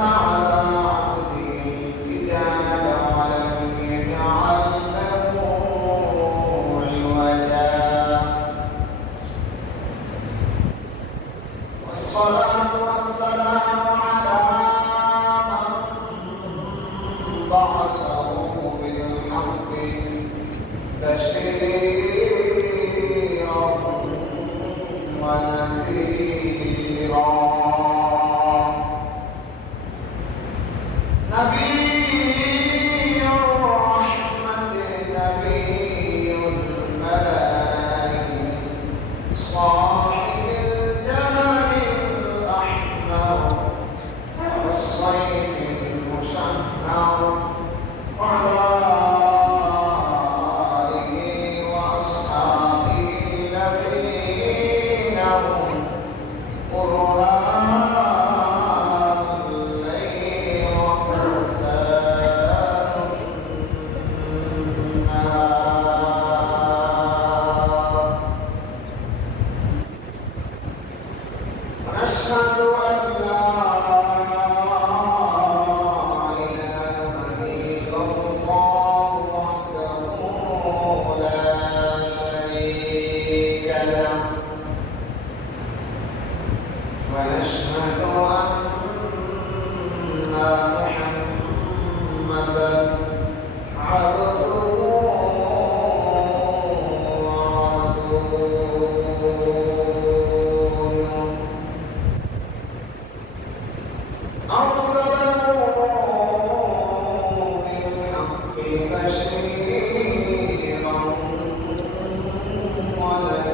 على عبده الكتاب ولم يجعل له عوجا والصلاة والسلام على من بعثه بالحق بشيرا ونذيرا نبي الرحمة نبي الملائكة صاحب الجمل الأحمر والصيف المشمر وعلى آله وأصحابه الذين هم قرآن الليل وحسان النهار ونشهد أن لا إله إلا الله وحده لا شريك له ونشهد أن محمدا عبده ورسوله أرسله بالحق بشيرا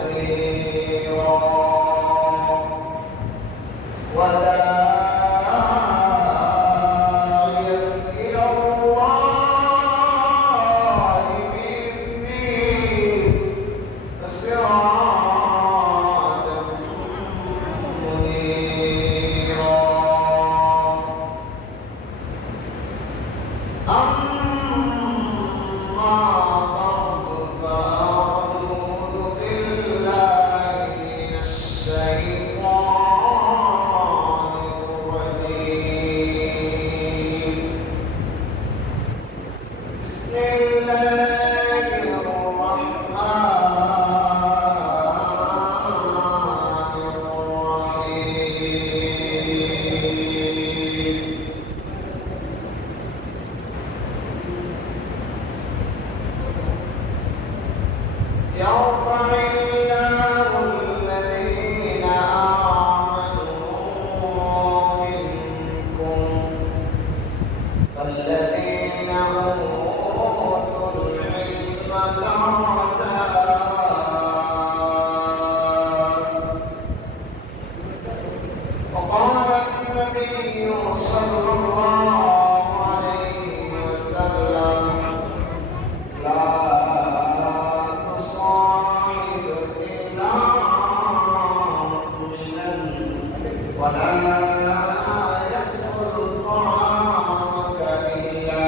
ونذيرا وداعيا إلى الله بإذنه وسراجا منيرا أما بعد فأعوذ بالله من الشيطان الرجيم بسم الله الرحمن الرحيم يرفع الله الذين آمنوا منكم والذين أوتوا العلم درجات وقال النبي صلى الله عليه وسلم لا تصاحب إلا مؤمنا ولا يأكل طعامك إلا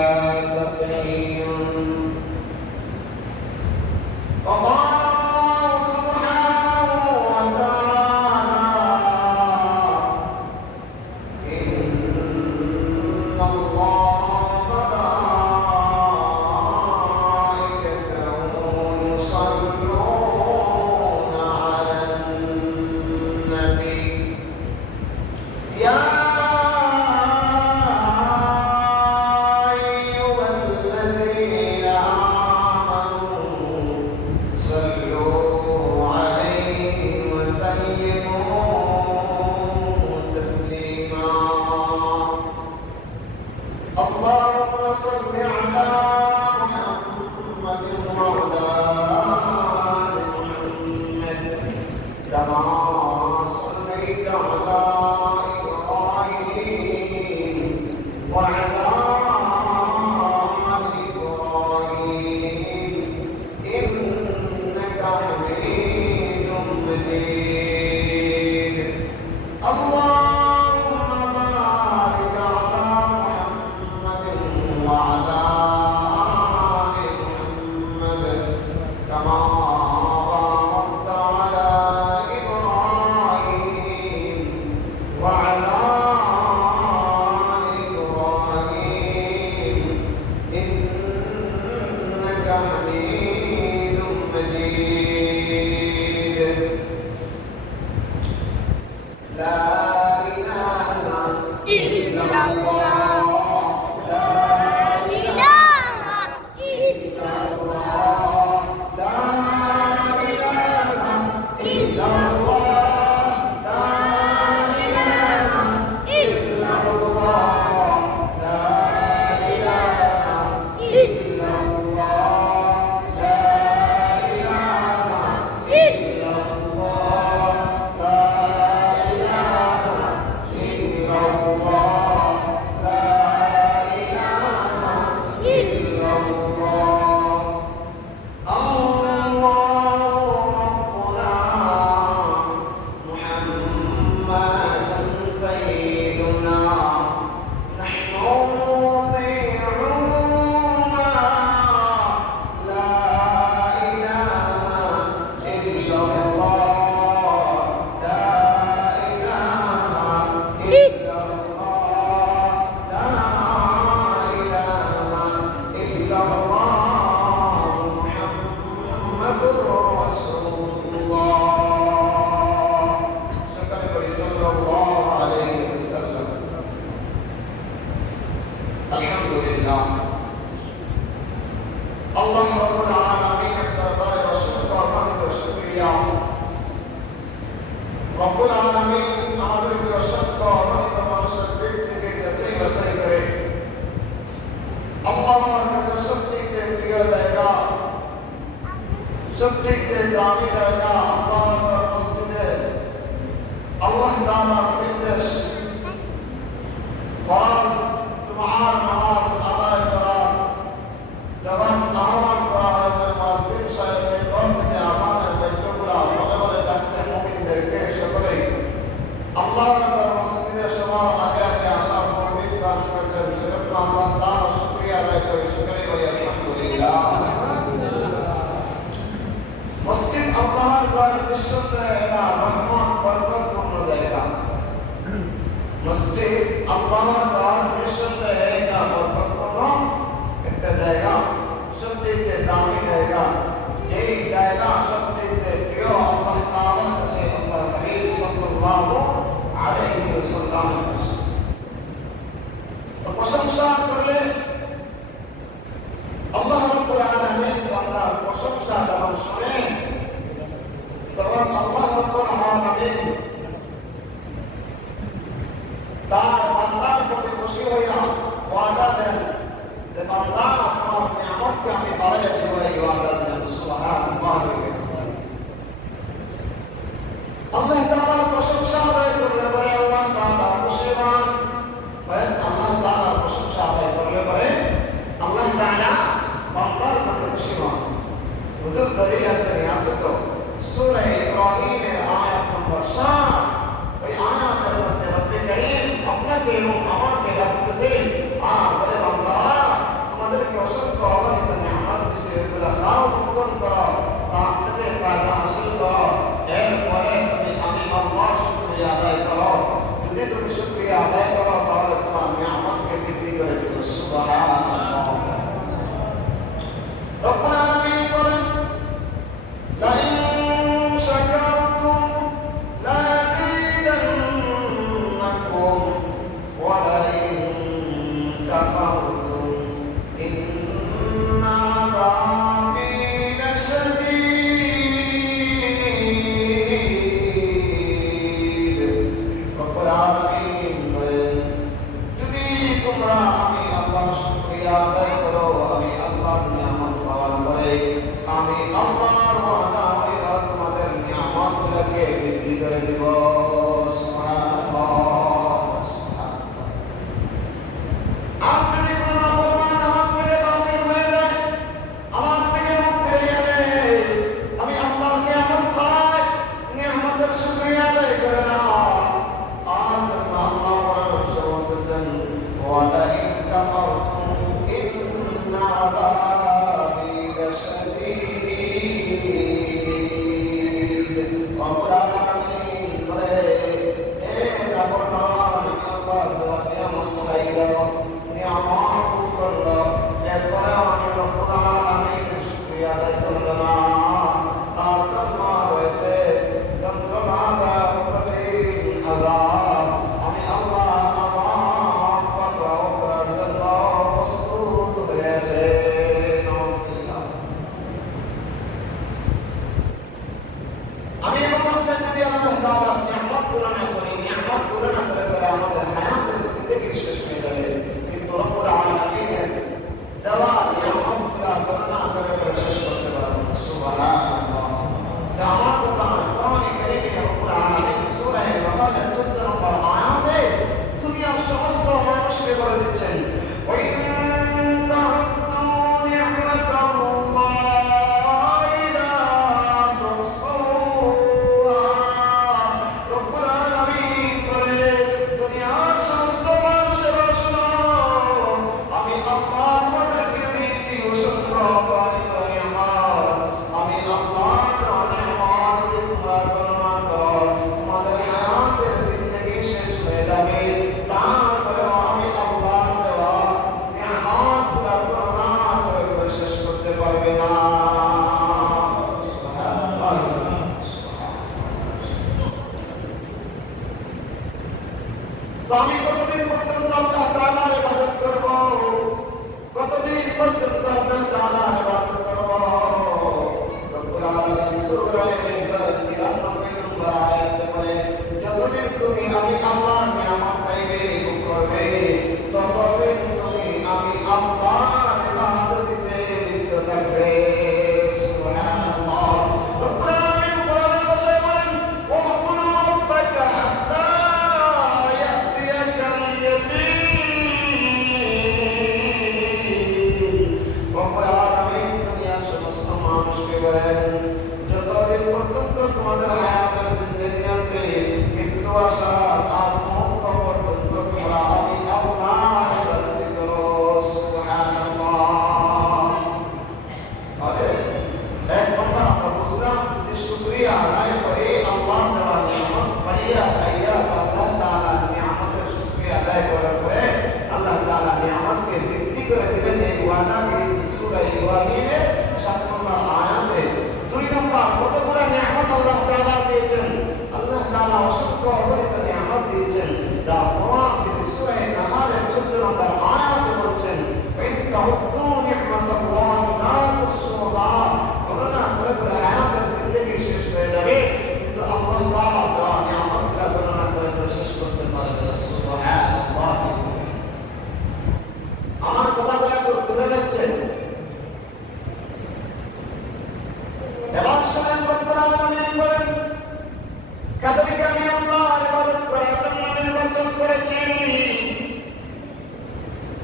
تقي وقال الله سبحانه وتعالى إن لله الله رب العالمين دربار وشكر وحمد وشكريا رب العالمين আমাদেরকে অসংখ্য অগণিত মানুষের পেট থেকে যাচাই বাছাই করে আল্লাহর কাছে সবচেয়ে প্রিয় জায়গা সবচেয়ে দামি জায়গা আল্লাহর মসজিদে আল্লাহ তাআলার নির্দেশ ফরজ জুমার নামাজ আদায় করা যখন আহ্বান করা হয় মসজিদ সাহেবের ঘর থেকে আমাদের ব্যক্তিগুলো মনে মনে ডাকছে মুমিনদেরকে সকলেই আল্লাহর মসজিদে সবার আগে আগে আসার তৌফিক দান করেছেন এজন্য আল্লাহ তাআলার শুকরিয়া আদায় করি সকলেই বলি আলহামদুলিল্লাহ মসজিদ আল্লাহর ঘর নিঃসন্দেহে এটা রহমত বরকতপূর্ণ জায়গা মসজিদ আল্লাহর ঘর নিঃসন্দেহে এটা বরকতপূর্ণ একটা জায়গা সবচেয়ে দামি জায়গা এই জায়গা সবচেয়ে প্রিয় আল্লাহ তাআলার কাছে আল্লাহ হাবিব সাল্লাল্লাহু আলাইহি ওয়াসাল্লামের কাছে তো প্রশংসা করলে আল্লাহ রাব্বুল আলামিন বান্দার প্রশংসা যখন শুনেন তখন আল্লাহ রাব্বুল আলামিন তার বান্দার প্রতি খুশি হইয়া ওয়াদা দেন যে বান্দা আপনার নিয়ামতকে আমি বাড়াইয়া দিব এই ওয়াদা দেন সুবহানাল্লাহ আল্লাহ তাআলার প্রশংসা আদায় করলে পরে আল্লাহ তাআলা খুশি হন আল্লাহ তাআলার প্রশংসা আদায় করলে পরে আল্লাহ তাআলা বান্দার প্রতি খুশি হন হুজুর দলিল আছে তো সূরা ইব্রাহিমের আয়াত নম্বর 7 ওই আয়াতের মধ্যে রব্বে কারীম আপনাকে এবং আমাকে ডাকতেছেন আর বলে বান্দারা তোমাদেরকে অসংখ্য অগণিত নিয়ামত দিয়েছে এগুলো খাও ভোজন করো তার থেকে ফায়দা হাসিল করো এরপরে তুমি আমি আল্লাহর শুকরিয়া আদায় করো যদি তুমি শুকরিয়া আদায় করো তাহলে তোমার নিয়ামতকে বৃদ্ধি করে দিল সুবহানাল্লাহ রব্বুল আলামিন বলেন লাইন শাকারতুম লাযিদান্নাকুম ওয়া লাইন কাফারতুম ইন্না আযাবি লাশাদীদ রব্বুল আলামিন বলেন যদি তোমরা আমি আল্লাহর শুকরিয়া আদায় করো আমি আল্লাহর নিয়ামত পাওয়ার পরে আমি আল্লাহর ওয়াদা হইল তোমাদের নিয়ামতগুলোকে বৃদ্ধি করে দিব সুবহানাল্লাহ আর যদি কোনো নাফরমান আমার থেকে গাফিল হয়ে যায় আমার থেকে মুখ ফিরিয়ে নেয় আমি আল্লাহর নিয়ামত খাই নিয়ামতের শুকরিয়া আদায় করে না আর আল্লাহ বলতেছেন ওয়ালা ইন কাফারতুম ইন্না আযাবি লাশাদীদ রব্বুল আলামিন বলেন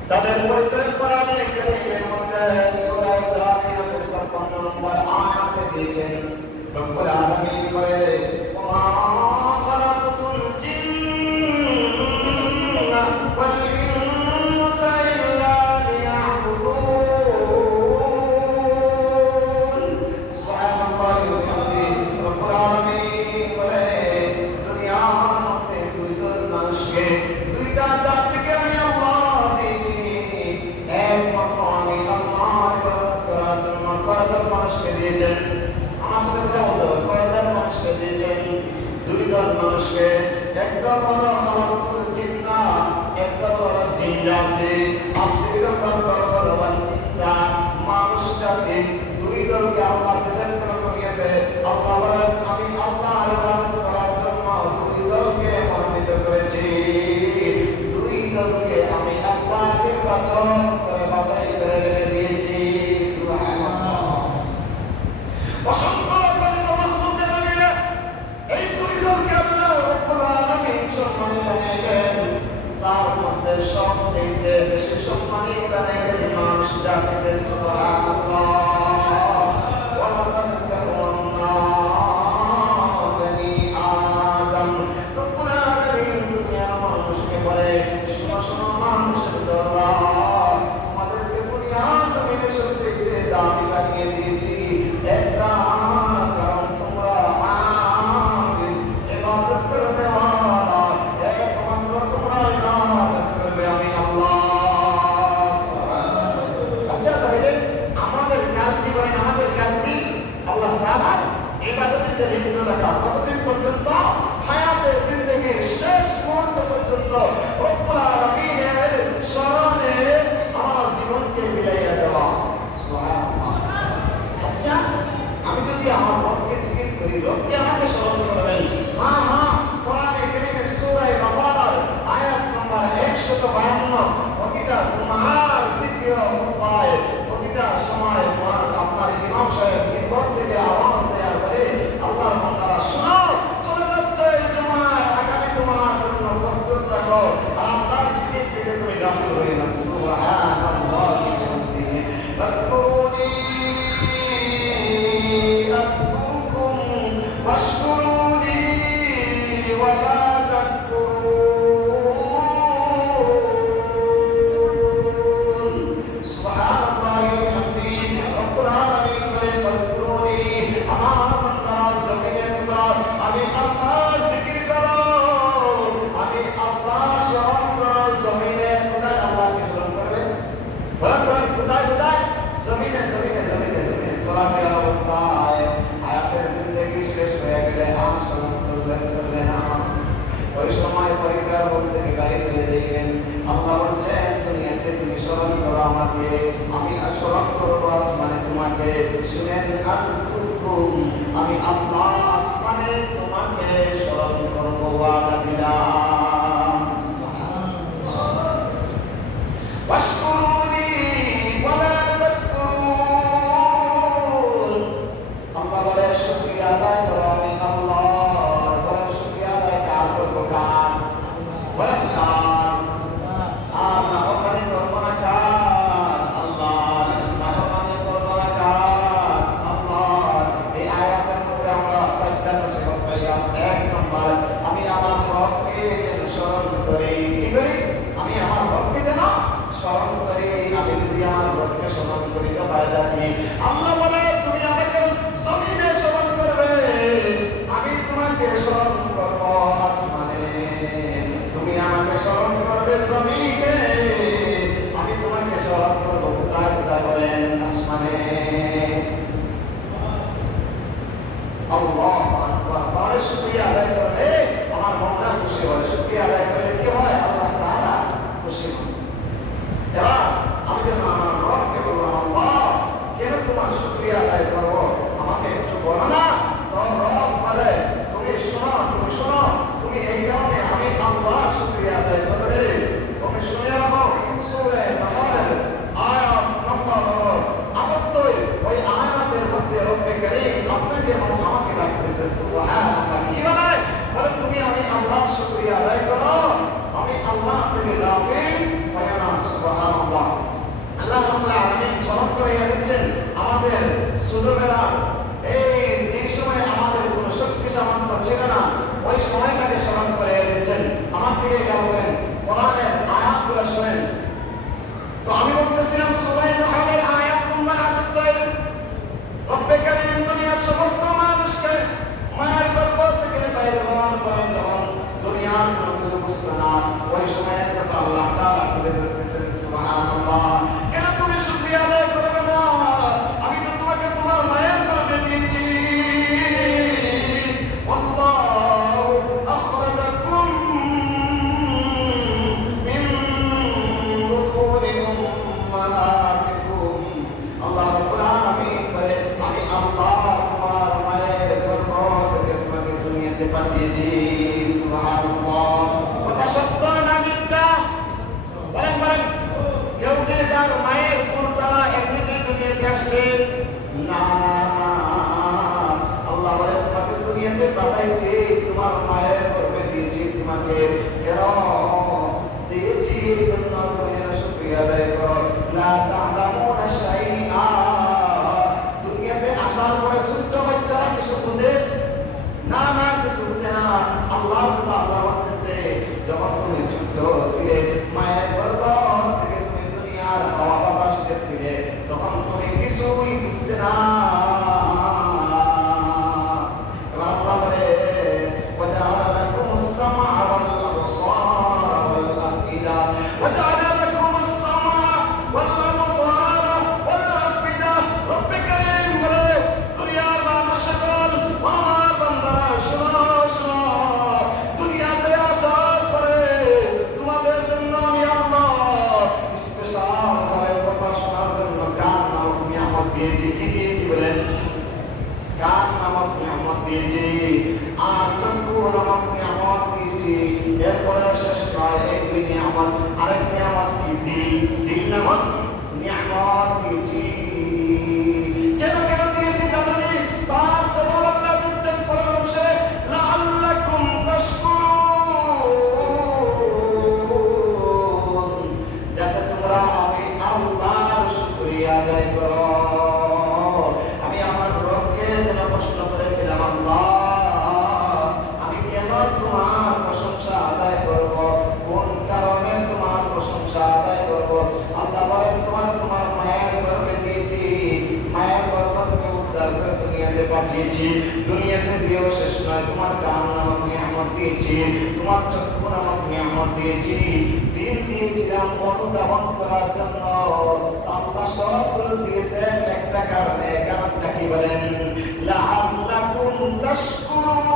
তাদের পরিচয় কোরআনে কারীমের মধ্যে সূরা জারিয়াত 56 নম্বর আয়াতে দিয়েছেন রব্বুল আলামিন বলে ওয়া খালাকতুল জিন্না ওয়াল ইনসা ইল্লা লিয়াবুদুন সুবহানাল্লাহি ওয়া বিহামদিহি রব্বুল আলামিন বলে দুনিয়ার মধ্যে দুইজন মানুষকে দুইটা জাতিকে আমি আল্লাহ দিয়েছি একমাত্র আমি আল্লাহর ইবাদত করার জন্য কয়জন মানুষকে দিয়েছেন আমার সাথে কথা বলতে হবে কয়জন মানুষকে দিয়েছেন দুইজন মানুষকে একদল হলো খালাকুল জিন্না একদল হলো জিন জাতি আর দুই নম্বর হলো ওয়াল ইনসান মানুষ জাতি দুই দলকে আল্লাহ ডিসাইড করে দুনিয়াতে আল্লাহ বলেন আমি আল্লাহর ইবাদত করার জন্য দুই দলকে মনোনীত করেছি দুই দলকে আমি আল্লাহ নির্বাচন করে বাছাই করে দিয়েছি সুবহানাল্লাহ অসংখ্য মাখলুকের মিলে এই দুই দলকে আল্লাহ রব্বুল আলামিন সম্মানী বানাইলেন তার মধ্যে সবচেয়ে বেশি সম্মানী বানাইলেন মানুষ জাতিকে সুবহানাল্লাহ ওয়া লাকাদ কাররামনা বনি আদম রব্বুল আলামিন দুনিয়ার মানুষকে বলে শোনো শোনো মানুষের দরবার তোমাদেরকে দুনিয়ার জমিনে সবচেয়ে দামি বানিয়ে দিয়েছি একটা কারণ তোমরা আমি ইবাদত করবে ওয়ালা একমাত্র তোমরা ইবাদত করবে আমি আল্লাহ সুবহানাল্লাহ আচ্ছা তাহলে আমাদের কাজ কি বলেন আমাদের কাজ কি আল্লাহ তাআলা ইবাদতে লিপ্ত থাকা কতদিন পর্যন্ত হায়াতে জিন্দেগীর শেষ মুহূর্ত পর্যন্ত রব্বুল আলামিনের শরণে আমার জীবনকে বিলাইয়া দেওয়া সুবহানাল্লাহ আচ্ছা আমি যদি আমার রবকে জিকির করি রবকে আমাকে স্মরণ করবেন হ্যাঁ হ্যাঁ কোরআনে কারীমের সূরা বাকারার আয়াত নম্বর 152 প্রতিটা জুমার দ্বিতীয় খুতবায় প্রতিটা সময় আপনার ইমাম সাহেব মিম্বর থেকে আওয়াজ দেওয়ার পরে আল্লাহর বান্দারা শোনো চলে যাচ্ছে এই জুমায় আগামী জুমার জন্য প্রস্তুত থাকো আর আল্লাহর জিকির থেকে তুমি গাফিল হয়ে না সুবহানাল্লাহি ওয়া বিহামদিহি ফাযকুরুনি أذكركم واشكروا لي ولا تكفرون سبحان الله وبحمده رب العالمين فاذكروني আমার বান্দা জমিনে তোমরা আমি আল্লাহর জিকির করো আমি আল্লাহ স্মরণ করো জমিনে কোথায় আল্লাহকে স্মরণ করবে বলেন কোথায় কোথায় জমিনে জমিনে জমিনে জমিনে চলাফেরা অবস্থায় হায়াতের জিন্দেগি শেষ হয়ে গেলে আর স্মরণ করলে চলবে না ওই সময় পরিবার বলতে বাইরে হয়ে যাবেন আল্লাহ বলছেন দুনিয়াতে তুমি স্মরণ করো আমাকে আমি স্মরণ করবো আসমানে তোমাকে শুনেন আযকুরকুম আমি আল্লাহ আসমানে তোমাকে স্মরণ করবো ওয়াদা দিলাম সুবহানাল্লাহ ওয়াশকুরুনি ওয়ালা তাকফুরুন আল্লাহ বলে শুকরিয়া আদায় করো আমি আল্লাহর বলে শুকরিয়া আদায় কার করবো কার বলেন কার আর নাফরমানি করবো না কার আল্লাহ নাফরমানি করবো না কার আল্লাহ এই আয়াতের মধ্যে আমরা চারটা নসিহত পাইলাম এক নম্বর আমি আমার নিয়ে আসলে না না না, আল্লাহ বলে তোমাকে দুনিয়াতে পাঠাইছি তোমার মায়ের গর্ভে দিয়েছি তোমাকে, কেন দিয়েছি জন্য তুমি শুকরিয়া আদায় করো। লা তা'লামুনা শাইআ, দুনিয়াতে আসার পরে ছোট্ট বাচ্চারা কিছু বুঝে না, না কিছু বুঝে না। আল্লাহ বলতেছে যখন তুমি ছোট্ট ছিলে মায়ের গর্ভ থেকে তুমি দুনিয়ার হাওয়া বাতাস দেখছিলে তখন তুমি কিছুই বুঝতে না। এবার আল্লাহ বলে وجعل لكم السمع والأبصار والأفئدة وجعل لكم السمع والأبصار والأفئدة رب كريم বলে দুনিয়ার মানুষ সকল আমার বান্দারা শোনো শোনো, দুনিয়াতে আসার পরে তোমাদের জন্য আমি আল্লাহ স্পেশাল ভাবে কথা শোনার জন্য কান নামক নিয়ামত দিয়েছি। কি দিয়েছি বলেন? কান নামক নিয়ামত দিয়েছি আর চক্ষু নামক নিয়ামত দিয়েছি। এরপরে শেষ নয়, এই দুই নিয়ামত আরেক নিয়ামত কি? দিন নামক নিয়ামত দিয়েছি। কেন কেন দিয়েছি জানেন? তার জবাব আল্লাহ দিচ্ছেন পরের অংশে, লাআল্লাকুম তাশকুরুন, যাতে তোমরা আমি আল্লাহর শুকরিয়া আদায় করো। আমি আমার রবকে যেন প্রশ্ন করেছিলাম, আল্লাহ আমি কেন তোমার প্রশংসা আদায় করব, কোন কারণে তোমার প্রশংসা আদায় করব? আল্লাহ বলেন তোমার তোমার মায়ের গর্ভে দিয়েছি, মায়ের গর্ভ থেকে উদ্ধার করে দুনিয়াতে পাঠিয়েছি। দুনিয়াতে দিয়েও শেষ নয়, তোমার কান নামক নিয়ামত দিয়েছি, তোমার চক্ষু নামক নিয়ামত দিয়েছি, দিন দিয়েছিলাম অনুধাবন করার জন্য। আল্লাহ সবগুলো দিয়েছেন একটা কারণে, কারণটা কি বলেন? লাআল্লাকুম তাশকুরুন,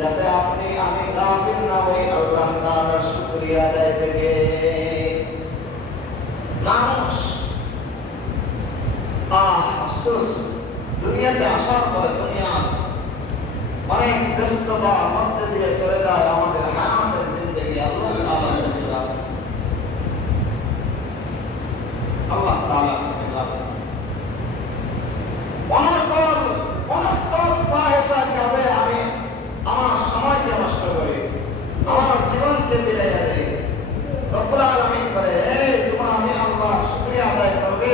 যাতে আপনি আমি গাফিল না হই আল্লাহ তাআলার শুকরিয়া আদায় থেকে। মানুষ আফসোস, দুনিয়াতে আসার পরে দুনিয়া অনেক ব্যস্ততার মধ্যে দিয়ে চলে যায় আমাদের হায়াতের জিন্দেগি। আল্লাহ তাআলা অনর্থক ফাহিশা কাজে আমি আমার সময়কে নষ্ট করি, আমার জীবনকে বিলাইয়া দেই। রব্বুল আলামিন বলে, এই তোমরা আমি আল্লাহর শুকরিয়া আদায় করবে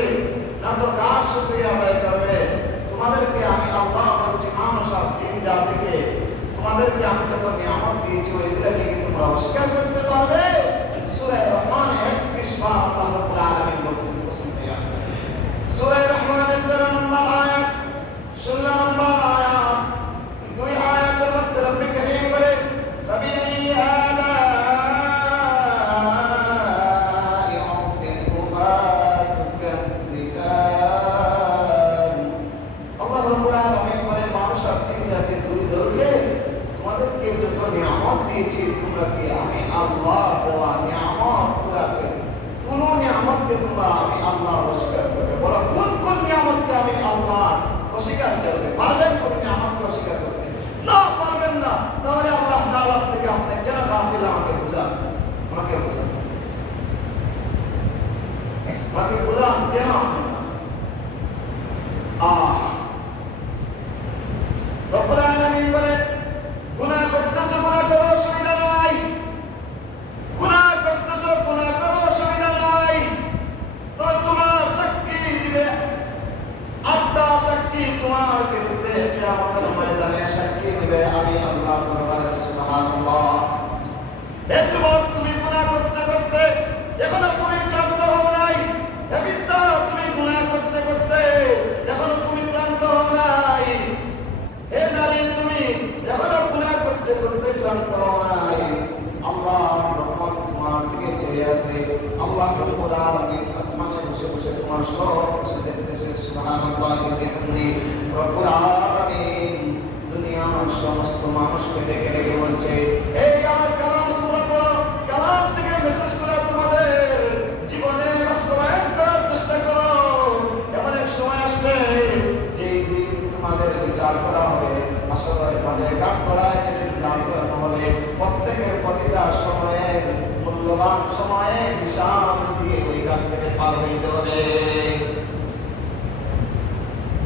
না তো কার শুকরিয়া আদায় করবে? তোমাদেরকে আমি আল্লাহ বলছি মানুষ আর তিন জাতিকে তোমাদেরকে আমি যত নিয়ামত দিয়েছি ওইগুলোকে কি তোমরা অস্বীকার করতে পারবে? সূরা রহমান 31 বার আল্লাহ রাব্বুল আলামিন বলছেন। সূরা রহমানের 13 নম্বর আয়াত, 16 নম্বর আয়াত, দুই আয়াতের মধ্যে রব্বুল কারীম বলে, ফাবিআইয়ি আলাই রাব্বিকুমা তুকাযযিবান। আল্লাহ রাব্বুল আলামিন বলে মানুষ আর তিন জাতির দুই দলকে তোমাদেরকে যত নিয়ামত দিয়েছি তোমরা কি আমি আল্লাহ দেওয়া নিয়ামত গুলাকে কোন নিয়ামতকে তোমরা আমি আল্লাহ অস্বীকার করবে? বলো কোন কোন নিয়ামতকে আমি আল্লাহ অস্বীকার করবে? পারবেন কোন নিয়ামতকে অস্বীকার করতে? না পারবেন না। তাহলে আল্লাহ তাআলা থেকে আপনি কেন গাফিল? আমাকে বুঝান, আমাকে বুঝান, আমাকে বুঝান কেন? রব্বুল আলামিন বলে, গুনাহ করতেছো, গুনাহ করো, অসুবিধা নাই। গুনাহ করতেছো, গুনাহ করো, অসুবিধা নাই। তবে তোমার সাক্ষী দিবে আত্মা, সাক্ষী তোমার বিরুদ্ধে কিয়ামতের ময়দানে সাক্ষী দিবে আমি আল্লাহর দরবারে। সুবহানাল্লাহ। এ যুবক, তুমি গুনাহ করতে করতে এখনো তুমি ক্লান্ত হও নাই। ব্যবহার হইতে হবে।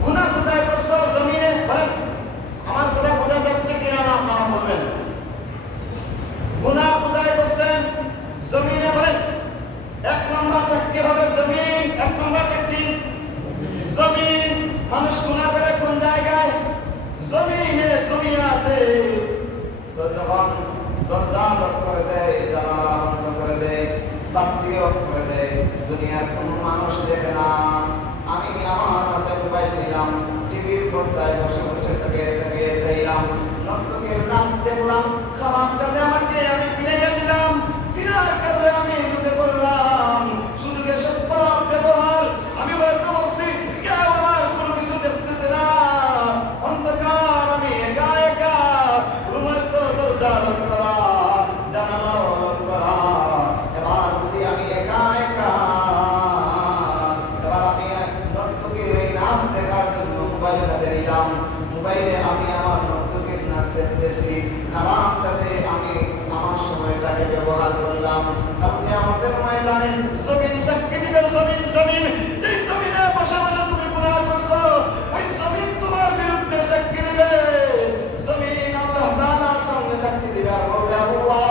গুনাহ কোথায় করছো? জমিনে। বলেন, আমার কথা বোঝা যাচ্ছে কিনা না আপনারা বলবেন। গুনাহ কোথায় করছেন? জমিনে। বলেন, এক নম্বর সাক্ষী হবে জমিন। এক নম্বর সাক্ষী জমিন। মানুষ গুনাহ করে কোন জায়গায়? জমিনে, দুনিয়াতে। যখন দরজা লক করে দেয়, জানালা বন্ধ করে দেয়, বাতি অফ করে দেয়, দুনিয়ার কোন মানুষ দেখে না। আমি আমার হাতে মোবাইল নিলাম, টিভির পর্দায় বসে বসে তাকিয়ে চাইলাম, নর্তকের নাচ দেখলাম, খারাপ কাজে আমাকে আমি ফিরাইয়া দিলাম, সিনার কাজে আমি ঢুকে পড়লাম, সুযোগে সব ব্যবহার। আমি হয়তো বলছি কেউ আমার কোনো কিছু দেখতেছে না, অন্ধকার, আমি একা একা, রুমের তো দরজা লক করা, জানালা লক করা। এবার যদি আমি একা একা, এবার আমি নর্তকের এই নাচ দেখার জন্য মোবাইল হাতে নিলাম, মোবাইলে আমি আমার নর্তকের নাচ দেখতেছি, খারাপ কাজে আমি আমার সময়টাকে ব্যবহার করলাম। কারণ আমাদের ময়দানে জমিন সাক্ষী দিবে। জমিন, জমিন, যেই জমিনে বসে বসে তুমি গুনাহ করছো, ওই জমিন তোমার বিরুদ্ধে সাক্ষী দিবে। জমিন আল্লাহ তাআলার সামনে সাক্ষী দিবে আর বলবে, আল্লাহ,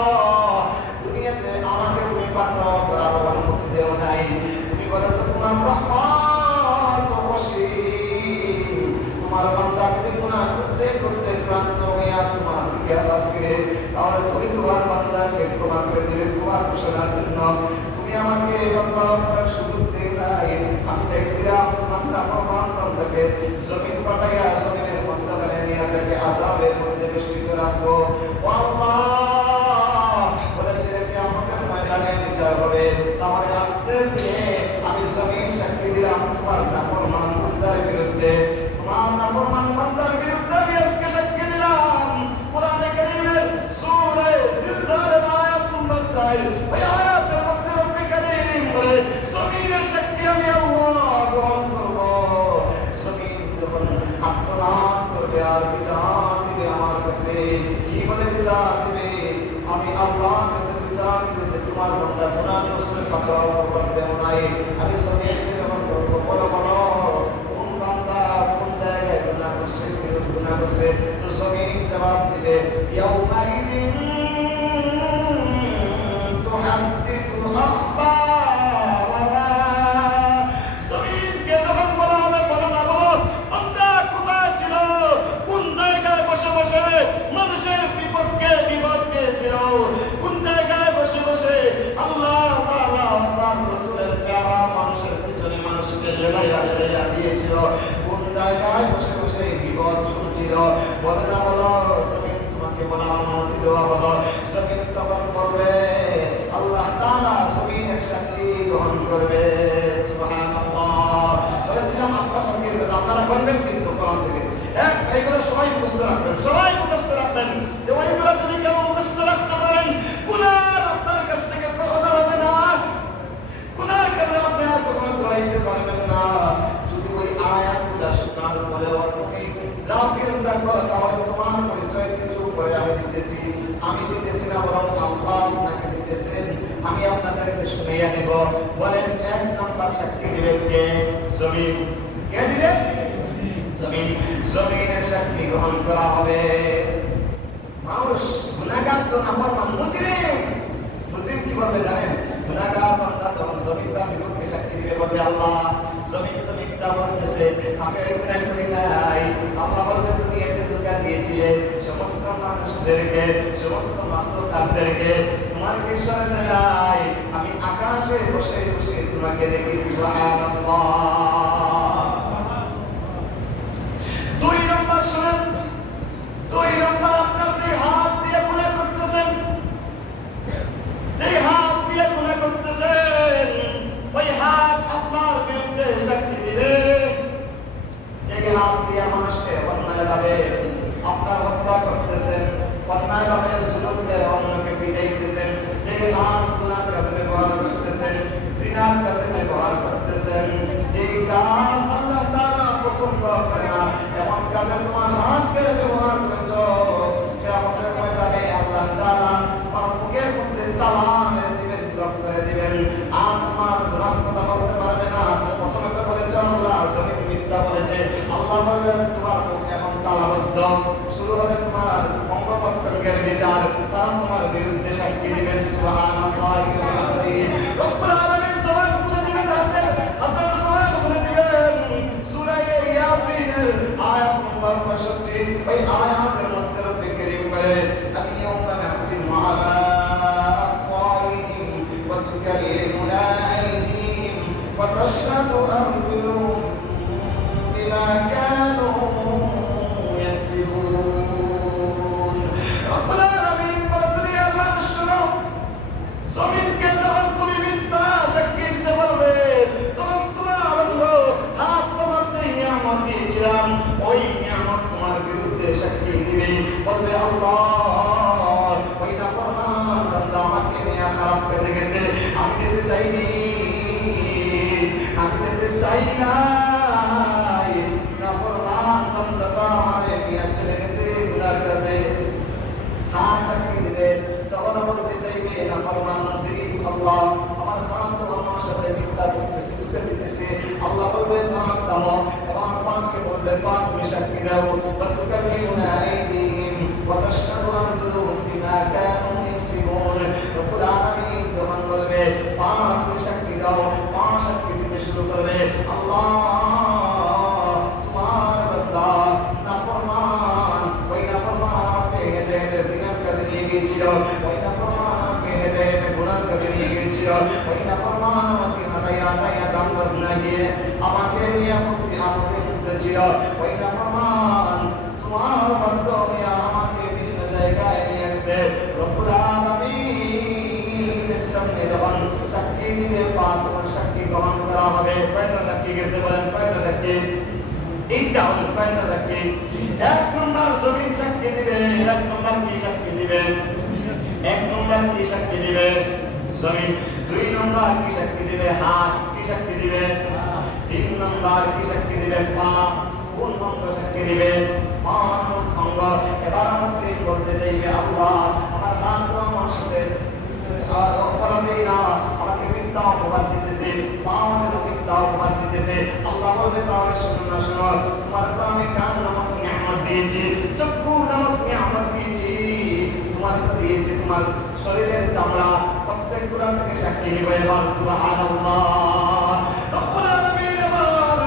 দুনিয়াতে আমাকে তুমি পাকড়াও করার অনুমতি দেও নাই, তুমি বলেছো তোমার রহমত অসীম, তোমার বান্দা যদি গুনাহ করতে করতে ক্লান্ত হইয়া তোমার দিকে আবার ফিরে, তাহলে তুমি তোমার বান্দাকে ক্ষমা করে দিলে তোমার ঘোষণার জন্য। তুমি আমাকে পাকড়াও করার সুযোগ দেও নাই। আমি দেখছিলাম তোমার নাফরমান বান্দাকে জমিন পাঠাইয়া জমিনের মধ্যখানে নিয়ে তাকে আযাবের মধ্যে বেষ্টিত রাখবো। ও আল্লাহ, বলেছে কিয়ামতের ময়দানে বিচার হবে। তাহলে আজকের দিনে আমি জমিন সাক্ষী দিলাম তোমার নাফরমান বান্দার বিরুদ্ধে, তোমার নাফরমান বান্দার বিরুদ্ধে আমি আজকে সাক্ষী দিলাম। কোরআনে কারীমের সূরা জিলজালের আয়াত নম্বর 4, ওই আয়াতের মধ্যে রব্বুল কারীম বলে, জমিনের সাক্ষী আমি আল্লাহ গ্রহণ করব। জমিন যখন আত্মনাদ করবে আর বিচার দিবে আমার কাছে, কি বলে বিচার দিবে? আমি আল্লাহর কাছে বিচার দিবে যে তোমার বান্দা গুনাহ করছে, পাকড়াও করতে নাই। আমি জমিনকে যখন বলবো, বলো বলো কোন বান্দা কোন জায়গায় গুনাহ করছে, কিরূপ গুনাহ করছে, তো জমিন জবাব দিবে, ইয়াউমাইযিন তুহাদ্দিসু আখবারাহা। জমিনকে যখন বলা হবে, বলো না, বলো বান্দা কোথায় ছিল, কোন জায়গায় বসে বসে মানুষের বিপক্ষে বিপদ পেয়েছিল, কোন জায়গায় বসে বসে আল্লাহ তাআলা তার রাসূলের প্যারা মানুষের পিছনে মানুষকে লেলাইয়া দিয়েছিল, কোন জায়গায় বসে বসে বিপদ শুনছিল, বলে না, বলো। জমিন তোমাকে বলা অনুমতি দেওয়া হলো। জমিন তখন বলবে, আল্লাহ তাআলা জমিনের সাক্ষী গ্রহণ করবে। সুবহানাল্লাহ। বলেছিলাম আপনারা সাক্ষীর কথা আপনারা করবেন কিন্তু কোরআন থেকে। এইগুলো সবাই মুখস্থ রাখবেন, সবাই মুখস্থ রাখবেন। যে ওইগুলো যদি কেউ মুখস্থ রাখতে পারেন, গুনাহ আপনার কাছ থেকে কখনো হবে না, গুনাহ কাজে আপনি আর কখনো জড়াইতে পারবেন না। যদি ওই আয়াতগুলো শোনার পরেও তুমি গাফিল থাকো, তাহলে তোমার পরিচয় কিছু করে আমি দিতেছি না, বরং আল্লাহ আপনাকে দিতেছেন। আমি আপনাদেরকে শুনাইয়া দেব। বলেন, এক নম্বর সাক্ষী দিবেন কে? জমিন। কে দিবে? জমিন। জমিনের সাক্ষী গ্রহণ করা হবে। মানুষ গুনাহগার তো নাফরমান মুজরিম কি বলবে জানেন? গুনাহগার বান্দা তখন জমিন তার বিরুদ্ধে সাক্ষী দিবে, বলবে, আল্লাহ, জমিন তো মিথ্যা বলতেছে, আমি ওই গুনাহ করি নাই। আল্লাহ বলবে, তুমি এসে ধোঁকা দিয়েছিলে সমস্ত মানুষদেরকে, সমস্ত মাখলুকাতদেরকে, তোমার কি স্মরণ নাই? আমি আকাশে বসে বসে তোমাকে দেখি। সুবহানাল্লাহ। দুই নম্বর শুনেন, দুই নম্বর আপনার এই হাত দিয়ে গুনাহ করতেছেন, এই হাত দিয়ে গুনাহ করতেছেন, ওই হাত আপনার বিরুদ্ধে সাক্ষী দিবে। এই হাত দিয়ে মানুষকে অন্যায়ভাবে আপনার হত্যা করতেছেন, অন্যায়ভাবে জুলুম করে অন্যকে পিটাইতেছেন, এই হাত গুনার কাজে ব্যবহার করতেছেন, জিনার কাজে ব্যবহার করতেছেন, যেই সুবহানাল্লাহি ওয়া বিহামদিহি। রব্বুল আলামিন সবাই বলে দিবেন হাতে সবাই বলে দিবেন সূরা ইয়াসিনের আয়াত নম্বর 65 ওই আয়াতের মধ্যে রব্বুল কারীম বলে আল-ইয়াওমা নাখতিমু আলা আফওয়াহিহিম ওয়া তুকাল্লিমুনা আইদিহিম ওয়া তাশহাদু আরজুলুহুম বিমা কানু ইয়াকসিবুন। রব্বুল আলামিন বলে দুনিয়ার মানুষ শোনো, জমিনকে যখন তুমি মিথ্যা সাক্ষী দিতে বলবে তখন তোমার হাত তোমার নিয়ামত দিয়েছিলাম, ওই নিয়ামত তোমার বিরুদ্ধে সাক্ষী দিবে, বলবে আল্লাহ ওই নাফরমান বান্দা আমাকে নিয়ে খারাপ করে গেছে, আমি যেতে চাইনি, আমি যেতে চাই না, নাফরমান বান্দাটা আমাকে নিয়ে চলে গেছে গুনার কাজে। হাত সাক্ষী দিবে, যখন বলতে চাইবে নাফরমান আল্লাহ আমার হাত তোমার সাথে মিথ্যা করতেছে, ধোঁকা দিতেছে, আল্লাহ বলবে হাত দাও, এবং পাককে বলবে পাক তুমি সাক্ষী দাও, ওয়াতুকাল্লিমুনা আইদিহিম ওয়া তাশহাদু আরজুলুহুম বিমা কানু ইয়াকসিবুন। রব্বুল আলামিন যখন বলবে পা তুমি সাক্ষী দাও, পা সাক্ষী দিতে শুরু করবে আল্লাহ তোমার বান্দা নাফরমান, ওই নাফরমান আমাকে হেঁটে হেঁটে জিনার কাজে নিয়ে গিয়েছিল, ওই নাফরমান আমাকে হেঁটে হেঁটে গুনার কাজে নিয়ে গিয়েছিল, ওই নাফরমান আমাকে হাঁটাইয়া হাঁটাইয়া গান বাজনা গিয়ে আমাকে নিয়ে আমাকে ছিল, ওই নাফরমান তোমার বাধ্য হয়ে আমাকে বিভিন্ন জায়গায় নিয়ে গেছে। রব্বুল আলামিনের সামনে যখন সাক্ষী দিবে পা তোমার সাক্ষী গ্রহণ করা হবে। কয়টা সাক্ষী গেছে বলেন, কয়টা সাক্ষী? তিনটা হলো, কয়টা সাক্ষী? এক নম্বর জমিন সাক্ষী দিবে, এক নম্বর কি সাক্ষী দিবে? এক নম্বর কি সাক্ষী দিবে? জমিন। দুই নম্বর কি সাক্ষী দিবে? হাত। কি সাক্ষী দিবে? তিন নম্বর কি সাক্ষী দিবে? পা। কোন অঙ্গ সাক্ষী দিবে? অঙ্গ। এবার আমাকে বলতে চাইবে আল্লাহ আমার হাত আমার সাথে অপরাধী না, আমাকে মিথ্যা অপবাদ দিতেছে, পা আমাকে মিথ্যা অপবাদ দিতেছে। আল্লাহ বলবে তাহলে শোনো না, শোনো, তোমার তো আমি কান নামক নিয়ামত দিয়েছি, চক্ষু নামক নিয়ামত দিয়েছি, তোমার তো দিয়েছি তোমার শরীরের চামড়া, প্রত্যেক গুণা থেকে সাক্ষী নিবে। এবার সুবহানাল্লাহ। রব্বুল আলামিন আবার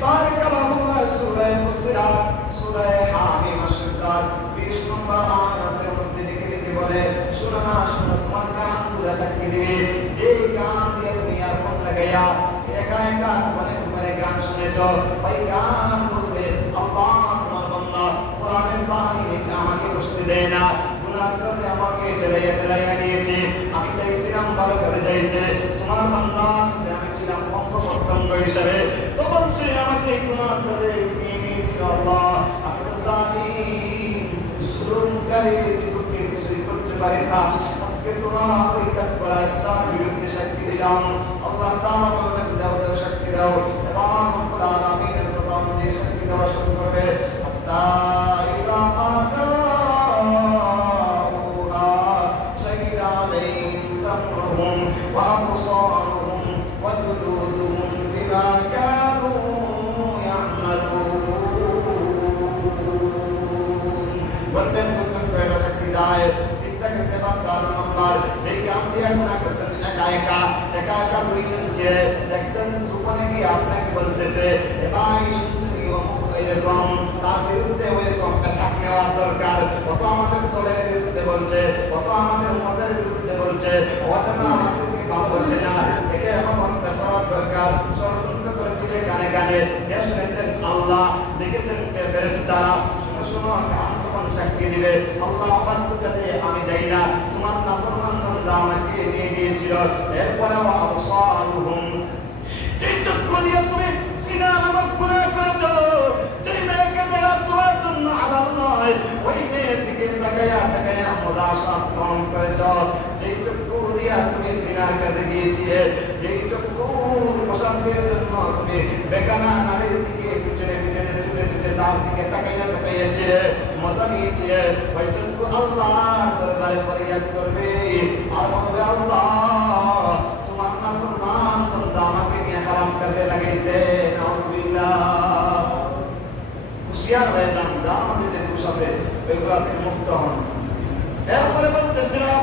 তার কালামুল্লাহ সূরা ফুসসিলাত সূরা হামিম আশ-শিরকাত 20 নম্বর আয়াতের মধ্যে লিখে বলে শোনো না, শোনো, তোমার কান পুরা সাক্ষী দিবে, যে কান দিয়ে তুমি ইয়ারফোন লাগাইয়া একা একা মানে গান শুনেছ, ওই গান বলবে আল্লাহ তোমার বান্দা কোরআনের বাণী আমাকে বসতে দেয় না, গুনাহ করে আমাকে টেলাইয়া নিয়েছে, আমি চাইছিলাম ভালো কাজে যাইতে, তোমার বান্দা সাথে আমি ছিলাম অঙ্গ প্রত্যঙ্গ হিসাবে, তখন সে আমাকে গুনাহ করে নিয়ে নিয়েছিল। আল্লাহ আমি তো জানি সুলুমকারী বিপক্ষে কিছুই করতে পারি না, আজকে তোমার ওই কাজ করায় তার বিরুদ্ধে সাক্ষী দিলাম। আল্লাহ তাআলা বলবেন দাও দাও সাক্ষী দাও, এবং রব্বুল আলামিনের কথা অনুযায়ী সাক্ষী দেওয়া শুরু করবে। হাত্তা ইযা আতাউহা শাহিদা আলাইহিম সামউহুম ওয়া আবসারুহুম ওয়া জুলুদুহুম বিমা কানু ইয়ামালুন। বলবেন কয়টা সাক্ষী দেয়? তিনটা গেছে। এবার 4 নম্বর, এই কাম দিয়ে গুনাহ করছেন একা একা, একা একা দুইজন যে একজন গোপনে গিয়ে আপনাকে বলতেছে এ ভাই সুন্দরী অমুক এরকম, তার বিরুদ্ধে ওইরকম অ্যাটাক নেওয়ার দরকার, কত আমাদের দলের বিরুদ্ধে বলছে, কত আমাদের মতের বিরুদ্ধে বলছে, কত না আমাদেরকে ভালোবাসে না, একে এখন হত্যা করার দরকার। ষড়যন্ত্র করেছিলেন কানে কানে, কে শুনেছেন? আল্লাহ। দেখেছেন ফেরেশতারা? শোনো, কান তখন সাক্ষী দিবে আল্লাহ অবাধ্যতাতে আমি যাই না, তোমার নাফরমান বান্দা আমাকে নিয়ে গিয়েছিল। এরপরে আবসারুহুম, এই চক্ষু দিয়ে তুমি জিনা নামক গুনাহ করেছো, যেই মেয়েকে দেয়া তোমার জন্য হালাল নয়, ওই মেয়ের দিকে তাকাইয়া তাকাইয়া মুদাসাত গ্রহণ করেছো, যেই চক্ষু দিয়ে তুমি জিনার কাছে গিয়েছিলে, যেই চক্ষু পছন্দের জন্য তুমি বেগানা নারীর দিকে পিছনে পিছনে চুলে চুলে তার দিকে তাকাইয়া তাকাইয়াছিলে, মজা নিয়েছিলে, ওই চক্ষু আল্লাহর দরবারে ফরিয়াদ করবে আর বলবে আল্লাহ তোমার নাফরমান বান্দা আমাকে নিয়ে খারাপ কাজে লাগাইছে। নাউজুবিল্লাহ। হুঁশিয়ার হয়ে যান, জান্নাতে যে খুশাতে ওইগুলা থেকে মুক্ত হন। এরপরে বলতেছিলাম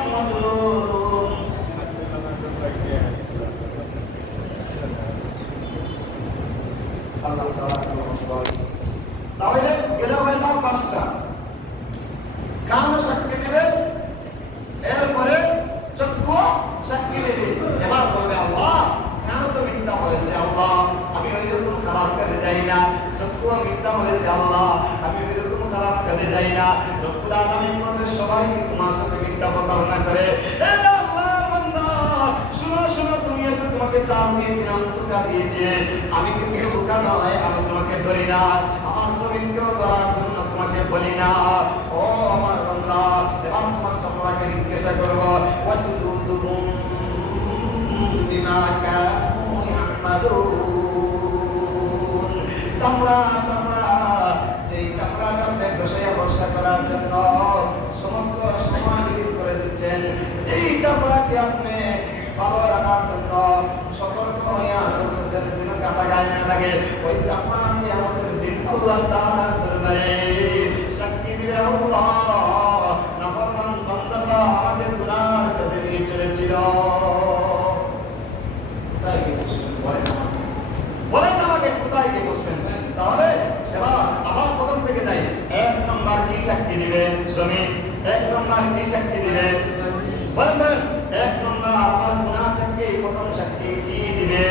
রব্বুল আলামিন বলবে সবাই তোমার সাথে মিথ্যা প্রতারণা করে। হে আল্লাহর বান্দা, শুনো শুনো, তুমি তো তোমাকে চাল দিয়েছিলাম, ধোঁকা দিয়েছে, আমি কিন্তু ধোঁকা নয়, আমি তোমাকে ধরি না, আমার জমিনকেও ধরার জন্য তোমাকে বলি না। ও আমার বান্দা, এবার তোমার চামড়াকে জিজ্ঞাসা করবো, ওয়াজুদুহুম বিমা কানু ইয়ামালুন। চামড়া চামড়া, যেই চামড়ার আপনি বসাইয়া বর্ষা করার জন্য সমস্ত সময় দিন করে দিচ্ছেন, যেই চামড়াকে আপনি ভালো রাখার জন্য সতর্ক হইয়া চলতেছেন, কোনো কাটা গায়ে না লাগে, ওই চামড়াকে আমাদের দিন আল্লাহ তাআলার দরবারে সাক্ষী দিবে। আল্লাহ নাফরমান বান্দারা আমাদের গুনার কাজে নিয়ে চলেছিল। তাই কি বলেন আমাকে কোথায় কি বসবেন? তাহলে এবার আবার প্রথম থেকে যাই। এক নম্বর কি সাক্ষী দিবে? জমিন। এক নম্বর কি সাক্ষী দিবে? বলেন এক নম্বর আমার গুনাহ সাক্ষী, প্রথম সাক্ষী কি দিবে?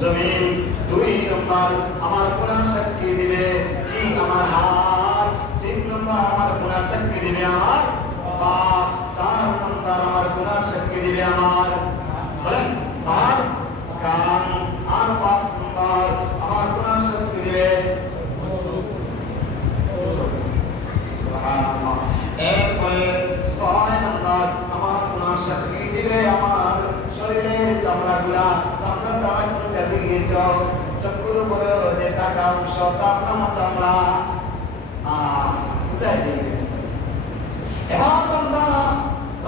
জমিন। দুই নম্বর আমার গুনাহ সাক্ষী দিবে কি? আমার হাত। তিন নম্বর আমার গুনাহ সাক্ষী দিবে আমার পা। চার নম্বর আমার গুনাহ সাক্ষী দিবে আমার, বলেন, আমার কান। আর পাঁচ নম্বর আমার গুনাহ সাক্ষী দিবে সুবহানাল্লাহ। এরপরে ছয় নম্বর আমার গুনাহ সাক্ষী দিবে আমার শরীরের চামড়াগুলা। চামড়া ছাড়া কোনো কাজে গিয়েছ, চক্ষুর উপরে যে টাকা অংশ তার নাম চামড়া। উঠাই দিবে। এবার বান্দা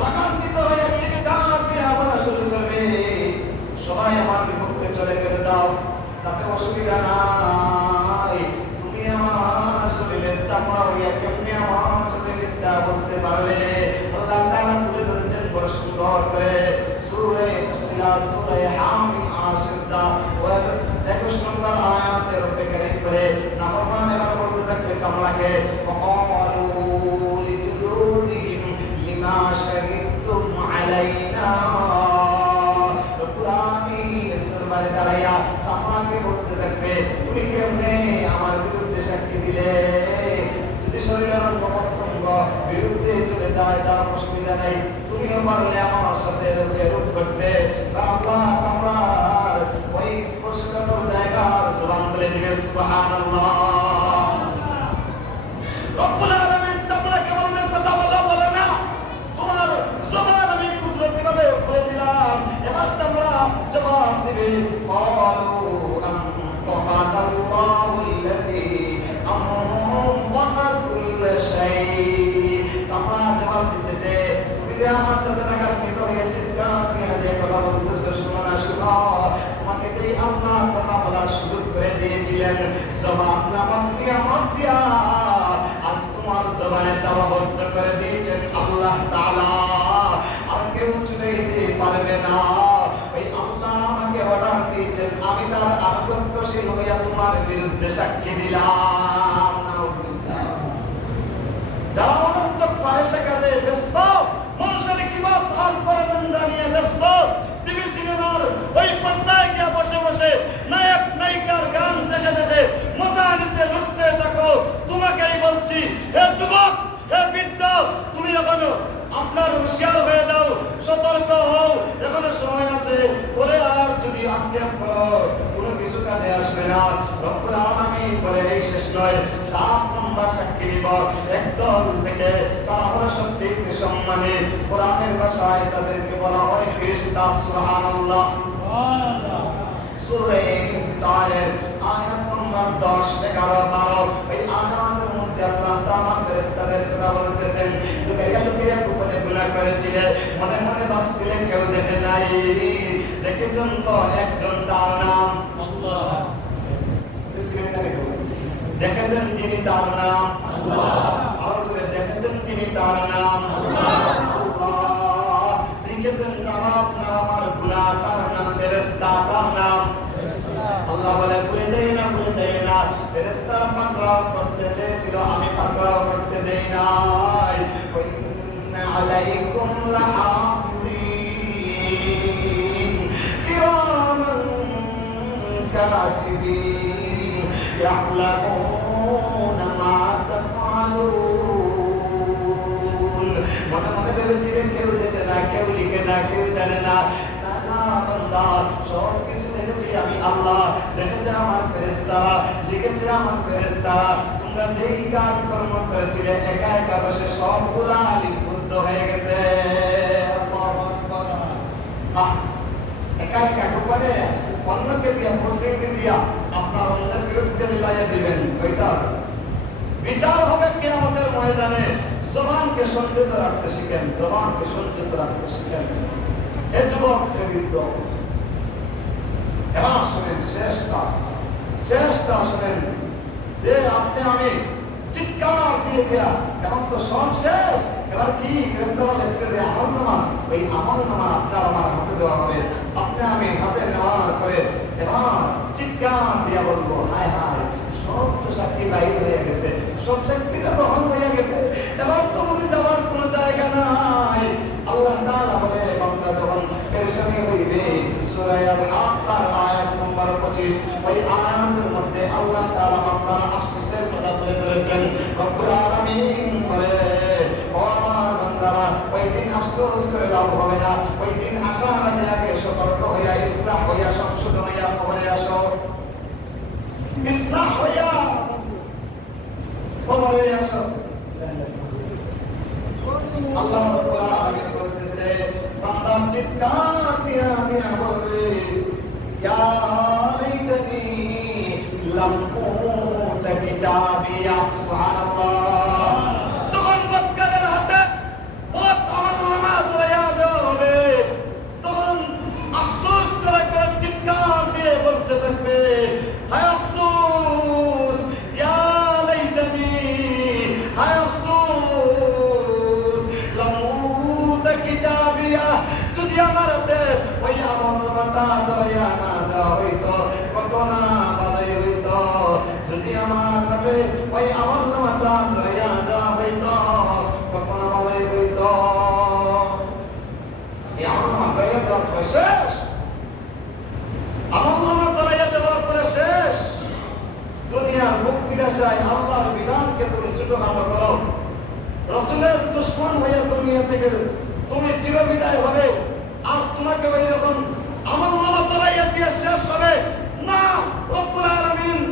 রাগান্বিত হয়ে চিৎকার দিয়ে বলা শুরু করবে, সবাই আমার বিপক্ষে চলে গেলে দাও, তাতে অসুবিধা নাই। তুমি আমার শরীরের চামড়া হইয়া কেমনি আমার সাথে মিথ্যা বলতে পারলে? আল্লাহ তাআলা তুলে ধরেছেন বড় সুন্দর করে সূরা ফুসিলাত, সূরা হামিম আশিরটা 21 নম্বর আয়াতে রব্বে কারীম বলে, নাফরমান এবার বলতে থাকবে চামড়াকে, ক্বালু লিজুলুদিহিম লিমা শাহিদতুম আলাইনা। দাঁড়াইয়া চামড়াকে বলতে থাকবে, তুমি কেমনে আমার বিরুদ্ধে সাক্ষী দিলে? যদি শরীরের অঙ্গ বিরুদ্ধে চলে যায় তার অসুবিধা নাই, তুমিও পারলে আমার সাথে এরূপ করতে। আল্লাহ চামড়ার ওই স্পর্শকাতর জায়গার জবান বলে দিবে সুবহানাল্লাহ। রব্বুল আলামিন চামড়াকে বলবে, কথা বলে না, তোমার জবান আমি কুদরতিভাবে খুলে দিলাম। এবার চামড়া জবাব দিবে, ক্বালু আনতাকাল্লাহুল্লাযী আনতাকা কুল্লা শাই। চামড়া জবাব দিতেছে, তুমি যে আমার সাথে রাগান্বিত হয়ে চিৎকার দিয়ে যে কথা বলতেছো, শোনো না, শোনো, তোমাকে যে আল্লাহ কথা বলার সুযোগ করে দিয়েছিলেন, জবান নামক নিয়ামত দিয়া আজ তোমার জবানে তালাবদ্ধ করে দিয়েছেন আল্লাহ তাআলা। আর কেউ চলে যেতে পারবে না। ওই আল্লাহ আমাকে অর্ডার দিয়েছেন, আমি তার আনুগত্যশীল হইয়া তোমার বিরুদ্ধে সাক্ষী দিলাম। যারা অনন্তক ফাহিশা কাজে ব্যস্ত, মানুষের কিবাদ আর পরনিন্দা নিয়ে ব্যস্ত, টিভি সিনেমার ওই পর্দায় গিয়ে বসে বসে নায়ক নায়িকার গান দেখে দেখে মজা নিতে লুটতে থাকো, তোমাকেই বলছি, হে যুবক, হে বৃদ্ধ, তুমি এখনো আপনার হুঁশিয়ার হয়ে যাও, সতর্ক হও, এখনো সময় আছে। বলে আর যদি আক্ষেপ করো কোনো কিছু কাজে আসবে না। রব্বুল আলামিন বলে এই শেষ নয়, 7 নম্বর সাক্ষী দিব একদল থেকে, তারা হলো সত্যি সম্মানী। কোরআনের ভাষায় তাদেরকে বলা হয় ফেরেশতা। সুবহানাল্লাহ। সূরা ইনফিতারের আয়াত নম্বর 10, 11, 12 এই আয়াতের মধ্যে আল্লাহ তাআলা ফেরেশতাদের কথা বলতেছেন। লুকিয়ে গোপনে গুনাহ করেছিলে, মনে মনে ভাবছিলে কেউ দেখে নাই, দেখেছেন তো একজন, তার নাম আল্লাহ। দেখেছেন যিনি, তার নাম আল্লাহ। আরো দেখেছেন তিনি, তার নাম আল্লাহ। দেখেছেন তারা আপনার আমার গুনাহ, তার নাম ফেরেশতা, তার নাম আল্লাহ। বলে ভুলে দেই না, ভুলে দেই না। ফেরেশতা পাকড়াও করতে চেয়েছিল, আমি পাকড়াও করতে দেই নাই। ইন্না আলাইকুম লাহাফিজিন কিরামান কাতিবিন ইয়ালামুনা মা তাফআলুন। না, কেউ জানে না। সব কিছু দেখেছি আমি আল্লাহ, দেখেছে আমার ফেরেশতারা, লিখেছে আমার ফেরেশতারা। তোমরা যেই কাজ কর্ম করেছিলে একা একা বসে সবগুলা লিপিবদ্ধ হয়ে গেছে। একা একা করে অন্যকে দিয়া প্রসিদ্ধি দিয়া আপনার অন্যের বিরুদ্ধে লাইয়া দিবেন, ওইটা বিচার হবে কিয়ামতের ময়দানে। জবানকে সংযত রাখতে শিখেন, জবানকে সংযত রাখতে শিখেন। এ যুবক বৃদ্ধ, এবার শোনেন শেষটা শোনেন। যে আপনি আমি চিৎকার দিয়ে দিয়া এখন তো সব শেষ, এবার কি ফেরেশতারা লিখছে যে আমলনামা, ওই আমলনামা আপনার আমার হাতে দেওয়া হবে। আপনি আমি হাতে নেওয়ার পরে এবার চিৎকার দিয়া বলবো, হায় হায় সব তো সাক্ষী বাইর হয়ে গেছে, সব সাক্ষীটা গ্রহণ হয়ে গেছে, এবার তো বলে যাওয়ার কোনো জায়গা নাই। আল্লাহ তাআলা বলে বান্দা যখন পেরেশানি হইবে, সূরা আল-হাক্কার আয়াত নম্বর 25, ওই আয়াতের মধ্যে আল্লাহ তাআলা বান্দার আফসোসের কথা তুলে ধরেছেন। রব্বুল আলামিন বলে, ও আমার বান্দারা, ওই দিন আফসোস করে লাভ হবে না। ওই দিন আসার আগে সতর্ক হইয়া, ইসলাহ হইয়া, সংশোধন হইয়া কবরে আসো। ইসলাহ হইয়া কবরে আসো। আল্লাহ রাব্বুল আলামিন বলতেছে, বান্দা চিৎকার দিয়া দিয়া বলবে, ইয়া লাইতানি লাম উতা কিতাবিয়া। সুবহানাল্লাহ। তখন বদকারের হাতে বহুত আমলনামা ধরাইয়া দেওয়া হবে। তখন আফসোস করে করে চিৎকার দিয়ে বলতে থাকবে, হায় আফসোস, ইয়া লাইতানি, হায় আফসোস, লাম উতা কিতাবিয়া। যদি আমার হাতে ওই আমলনামাটা ধরাইয়া না দেওয়া হইতো, কত না ভালোই হইতো। যদি আমার হাতে ওই আমলনামাটা ধরাইয়া দেওয়া হইতো, কত না ভালোই হইতো। এই আমলনামা ধরাইয়া দেওয়ার পরে শেষ, আমলনামা ধরাইয়া দেওয়ার পরে শেষ। দুনিয়ার মুখ বিলাসায় আল্লাহর বিধানকে তুমি ছোটখাটো করো, রাসূলের দুশমন হইয়া দুনিয়া থেকে তুমি চিরবিদায় হবে। আর তোমাকে ওই রকম আমলনামা ধরাইয়া দিয়ে শেষ হবে না। রব্বুল আলামিন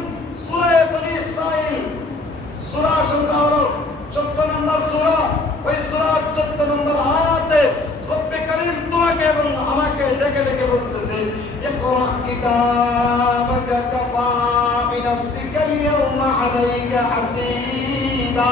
সূরা বনী ইসরাঈল, সূরা সংখ্যা হলো 14 নম্বর সূরা, ওই সূরার 14 নম্বর আয়াতে রব্বে কারীম তোমাকে এবং আমাকে ডেকে ডেকে বলতেছে, ইকরা কিতাবাকা কাফা বিনাফসিকা আল-ইয়াওমা আলাইকা হাসিবা।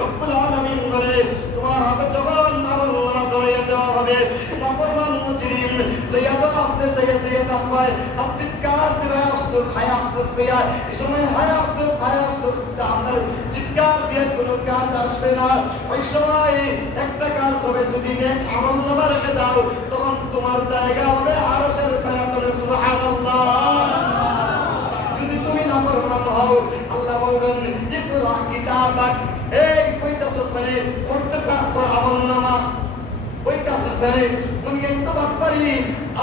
রব্বুল আলামিন বলে, তোমার হাতে যখন আমলনামা ধরাইয়া দেওয়া হবে, নাফরমান মুজরিম লইয়া তো আপনি সেগে থাকবে, আপনি চিৎকার দিবে, আফসোস, হায় আফসোস কইয়া। এই সময় হায় আফসোস, হায় আফসোস আপনার চিৎকার দিয়ে কোনো কাজ আসবে না। ওই সময় একটা কাজ হবে, যদি নেক আমলনামা রেখে দাও, তখন তোমার জায়গা হবে আরশের ছায়াতলে। সুবহানাল্লাহ। যদি তুমি নাফরমান হও, আল্লাহ বলবেন, ইকরা কিতাবাক, এই কইটা সত্রে পড়তে থাকো আমলনামা, কইটা সত্রে তুমি একটু বাটপারি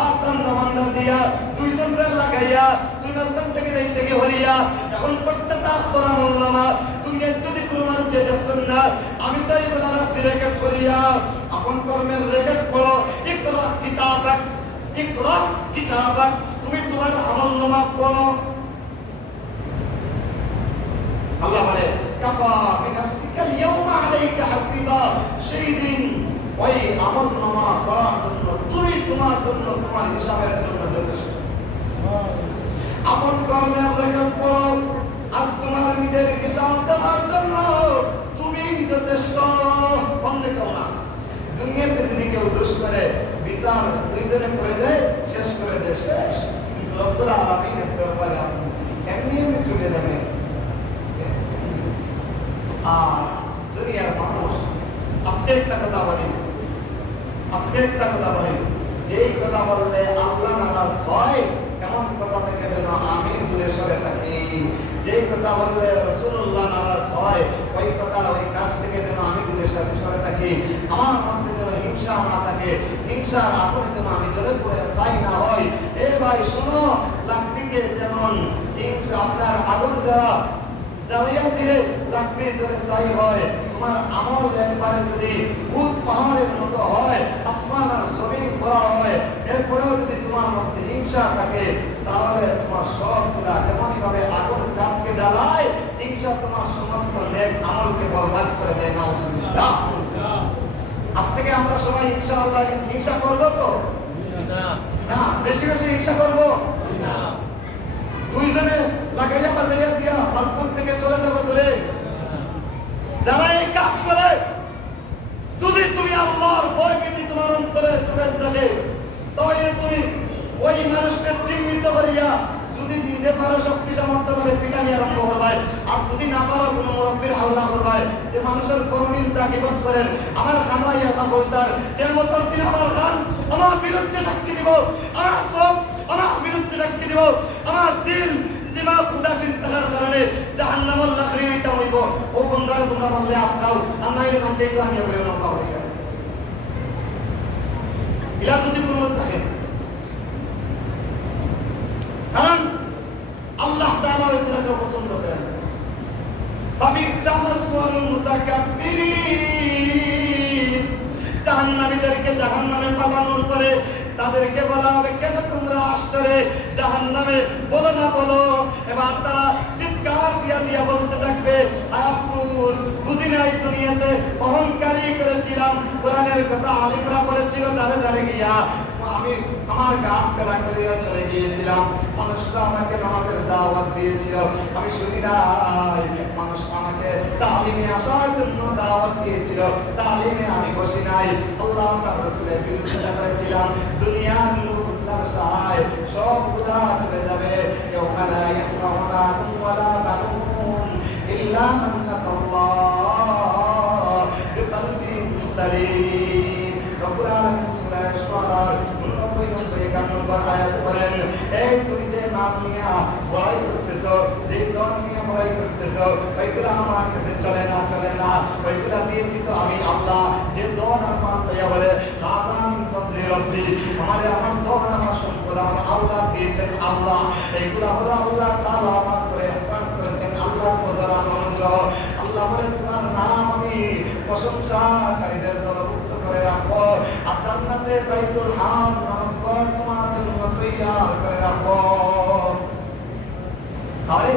আর তান্দামান্ডা দিয়া দুইজনরে লাগাইয়া তুমি আসন থেকে দেই থেকে হলিয়া এখন পড়তে থাকো আমলনামা। তুমি যদি কোনো মানুষের সুন্নাহ, আমি তাই বলা রাখছি রেকর্ড করিয়া আপন কর্মের রেকর্ড করো। ইকরা কিতাবাক, ইকরা কিতাবাক, তুমি তোমার আমলনামা পড়ো। আল্লাহ বলে, কাফা বিনাফসিকা আল-ইয়াওমা আলাইকা হাসিবা। সেই দিন ওই আমলনামা পড়ার জন্য তুমি তোমার জন্য, তোমার হিসাবের জন্য যথেষ্ট। আপন কর্মের রেকর্ড পড়ো, আজ তোমার নিজের হিসাব দেওয়ার জন্য তুমি যথেষ্ট। অন্য কেউ না। দুনিয়াতে যদি কেউ দোষ করে বিচার দুইজনে করে দেয়, শেষ করে দেয়, শেষ। রব্বুল আলামিনের দরবারে আপনি এমনি এমনি চলে যাবেন। আর দুনিয়ার মানুষ আজকে একটা কথা বলি, যেই কথা বললে আল্লাহ নারাজ হয় এমন কথা থেকে যেন আমি দূরে সরে থাকি। যেই কথা বললে রাসূলুল্লাহ নারাজ হয় ওই কথা, ওই কাজ থেকে যেন আমি দূরে সরে থাকি। আমার মধ্যে যেন হিংসা না থাকে, হিংসার আগুনে যেন আমি জ্বলে পড়ে ছাই না হই। এ ভাই শোনো, লাকড়িকে যেমন আপনার আগুন দেওয়া জ্বালিয়ে দিলে লাকড়ি জ্বলে ছাই হয়, তোমার আমল একবারে যদি ভূত পাহাড়ের মতো হয়, আসমান আর জমিন সবগুলা এমনই ভাবে আগুন কাঠকে জ্বালায়, হিংসা তোমার সমস্ত নেক আমলকে বরবাদ করে দেয়। নাউজুবিল্লাহ। আজ থেকে আমরা সবাই ইনশাআল্লাহ হিংসা করব তো না? বেশি বেশি হিংসা করব না? দুইজনে লাগাইয়া বাজাইয়া দিয়া মাঝখান থেকে চলে যাবো দূরে? যারা এই কাজ করে, যদি তুমি আল্লাহর ভয় যদি তোমার অন্তরে ঢুকে থাকে, তাহলে তুমি ওই মানুষকে চিহ্নিত করিয়া যদি নিজে পারো শক্তি সামর্থ্য ভাবে পিটানি আরম্ভ করবাই, আর যদি না পারো কোনো মুরব্বীর হাওলা করবাই যে মানুষের করুণিন্দা গীবত করেন, আমার খানাই একটা বৈসার কেমতের দিন আমার খান আমার বিরুদ্ধে সাক্ষী দিব, আমার সব আমার বিরুদ্ধে সাক্ষী দিব, আমার দিল দিমাগ উদাসীন থাকার কারণে জাহান্নামের লাকড়ি এটা হইব। ও বন্ধুরা, তোমরা বললে আটকাও, আর না হলে কান্তে একটু আমি বলে নৌকা হয়ে গেল। এরা যদি কোনো থাকে, কারণ আল্লাহ তাআলা এগুলোকে পছন্দ করেন। ফাবি'সা মাসওয়াল মুতাকাব্বিরিন, জাহান্নামীদেরকে জাহান্নামে পাঠানোর পরে তাদেরকে বলা হবে, কেন তোমরা আসলে জাহান্নামে? বলো না বলো। এবার তারা চিৎকার দিয়া দিয়া বলতে থাকবে, আফসোস, বুঝি নাই দুনিয়াতে অহংকারী করেছিলাম, কোরআনের কথা আলিমরা বলেছিল দাঁড়ে দাঁড়ে গিয়া আমি আমার গান পেড়া করে চলে গিয়েছিলাম, মানুষরা আমাকে নামাজের দাওয়াত দিয়েছিল, আমি শুনি নাই। মানুষ আমাকে তালিমে আসার জন্য দাওয়াত দিয়েছিল, তালিমে আমি বসি নাই। আল্লাহ তার রাসূলের বিরোধিতা করেছিলাম, দুনিয়ার লোকদের সাহায্য সব গুলা চলে যাবে। ইয়াউমা লা ইয়ানফাউ মালুন ওয়ালা বানুন ইল্লা মান আতাল্লাহ বিকলবিন সালিম। রব্বুল আলামিন সূরা শুআরার 91 নম্বর আয়াত বলেন, এই তুমি যে মাল নিয়ে বড়াই করতেছো, যে ধন নিয়ে বড়াই করতেছো, ওইগুলো আমার কাছে চলে না, চলে না। ওইগুলো দিয়েছি তো আমি আল্লাহ। যে ধন আর মাল পাইয়া বলে হাযা মিন ফাদলি রাব্বি, আমার ধন আমার সম্পদ আমার আল্লাহ দিয়েছেন আল্লাহ। এইগুলো হলো আল্লাহ তাআলা আমার করে ইহসান করেছেন, আল্লাহ ফজল আনন্দ। আল্লাহ বলে তোমার নাম আমি প্রশংসাকারীদের দলভুক্ত করে রাখবো, আর জান্নাতে বাইতুল হাম নামক ঘর তোমার জন্য তৈয়ার করে রাখবো। তাহলে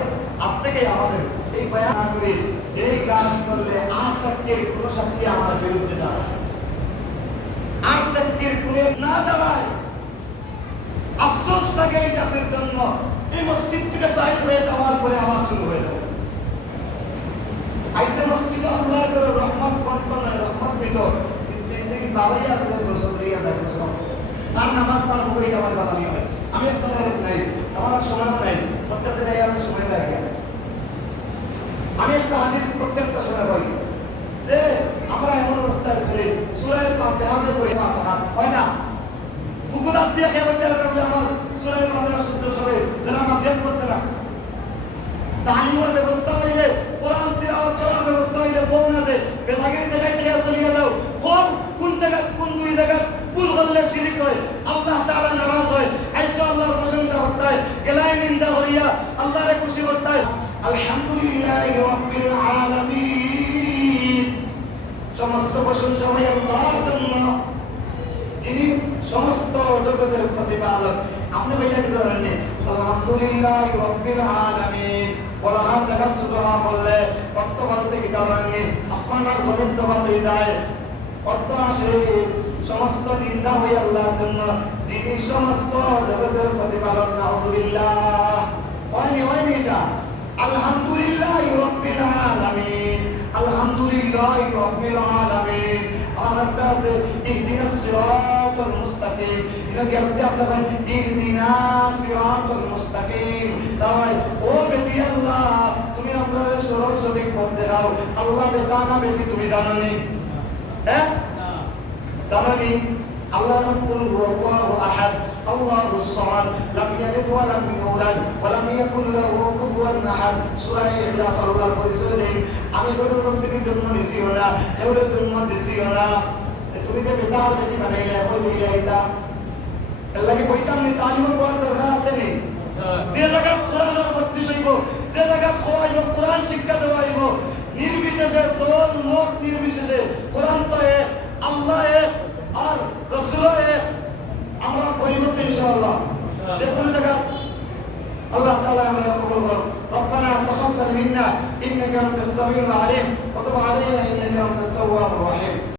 আজ থেকে আমাদের এই বয়ান করে যে কাজ করলে আট চাকরির কোন সাক্ষী আমার বিরুদ্ধে দাঁড়ায়, আট চাকরির কোন না দাঁড়ায়, আফসোস লাগে এই জাতির জন্য। এই মসজিদ থেকে বাইরে হয়ে যাওয়ার পরে আবার শুরু হয়ে যাবে। আইসে মসজিদে আল্লাহর করে রহমত বন্টন, রহমত বিতর, কিন্তু এদিকে বাবাই আল্লাহ রসুল রিয়া দেখো, তার নামাজ তার মুখে আমার কথা নিয়ে হয়। আমি একটা নাই, আমার সময়ও নাই, প্রত্যেকটা জায়গায় আমার সময় লাগে। আমি একটা হাদিস প্রত্যেকটা সময় বলি যে আমরা এমন অবস্থায় ছিলি সূরা ফাতিহাতে পড়ি, ফাতিহা হয় না বুকুদাত দিয়ে কেবল আমার সূরা ফাতিহা শুদ্ধ সবে যারা আমার ধ্যান করছে না, তালিমের ব্যবস্থা হইলে, কোরআন তিলাওয়াত করার ব্যবস্থা হইলে বউ না দে, বেদাগিরি দেখাই থেকে চলিয়ে দাও। কোন জায়গা কোন দুই জায়গা ভুল করলে শিরিক হয়, আল্লাহ তাআলা নারাজ হয়, আইসা আল্লাহর প্রশংসা করতে হয়, গেলাই নিন্দা হইয়া আল্লাহরে খুশি করতে হয়। আলহামদুলিল্লাহি রাব্বিল আলামিন, সমস্ত প্রশংসা হয় আল্লাহর জন্য, যিনি সমস্ত জগতের প্রতিপালক। আপনি ভাইয়া কি ধরেন? আলহামদুলিল্লাহি রাব্বিল আলামিন কোরআন দেখা সুবহান বললে অর্থ বলতে কি ধরেন? আসমান আর জমিন তো বলতে যায়, অর্থ আসে সমস্ত নিন্দা হয় আল্লাহর জন্য, যিনি সমস্ত জগতের প্রতিপালক। নাউযুবিল্লাহ। হয়নি এটা? আলহামদুলিল্লাহি রাব্বিল আলামিন, আলহামদুলিল্লাহি রাব্বিল আলামিন। আর একটা আছে ইহদিনাস সিরাতাল মুস্তাকিম, এটা কি আপনি আপনারা ইহদিনাস সিরাতাল মুস্তাকিম। তাই ও বেটি আল্লাহ, তুমি আমাদের সরল সঠিক পথ দেখাও। আল্লাহ বেটানা বেটি তুমি জানো নি? হ্যাঁ জানো নি? আল্লাহ রাব্বুল হুয়াল্লাহু আহাদ, আল্লাহুস সামাদ, লাম ইয়ালিদ ওয়া লাম ইউলাদ ওয়া লাম ইয়াকুল লাহু কুফুয়ান আহাদ। সূরা ইখলাস আল্লাহর পরিচয় দেন, আমি তোর উপস্থিতির জন্য নিছিও না, এগুলোর জন্য দিছিও না। তুমি যে বেটা আর বেটি বানাইলে ওই মিলা এটা আল্লাহ কি কইতাম নি? তালিমের পর দরকার আছে নি? যে জায়গা কোরআনের বত্রিশ হইব, যে জায়গা খোয়াইব, কোরআন শিক্ষা দেওয়াইব, নির্বিশেষে দল মত নির্বিশেষে, কোরআন তো এক, আল্লাহ এক, আর রাসূল এক। আমরা পরিবর্তন ইনশাআল্লাহ যে কোনো জায়গা আল্লাহ يقبل الغرب. ربنا تقبل منا إنك أنت السميع العليم وتب علينا إنك أنت التواب الرحيم.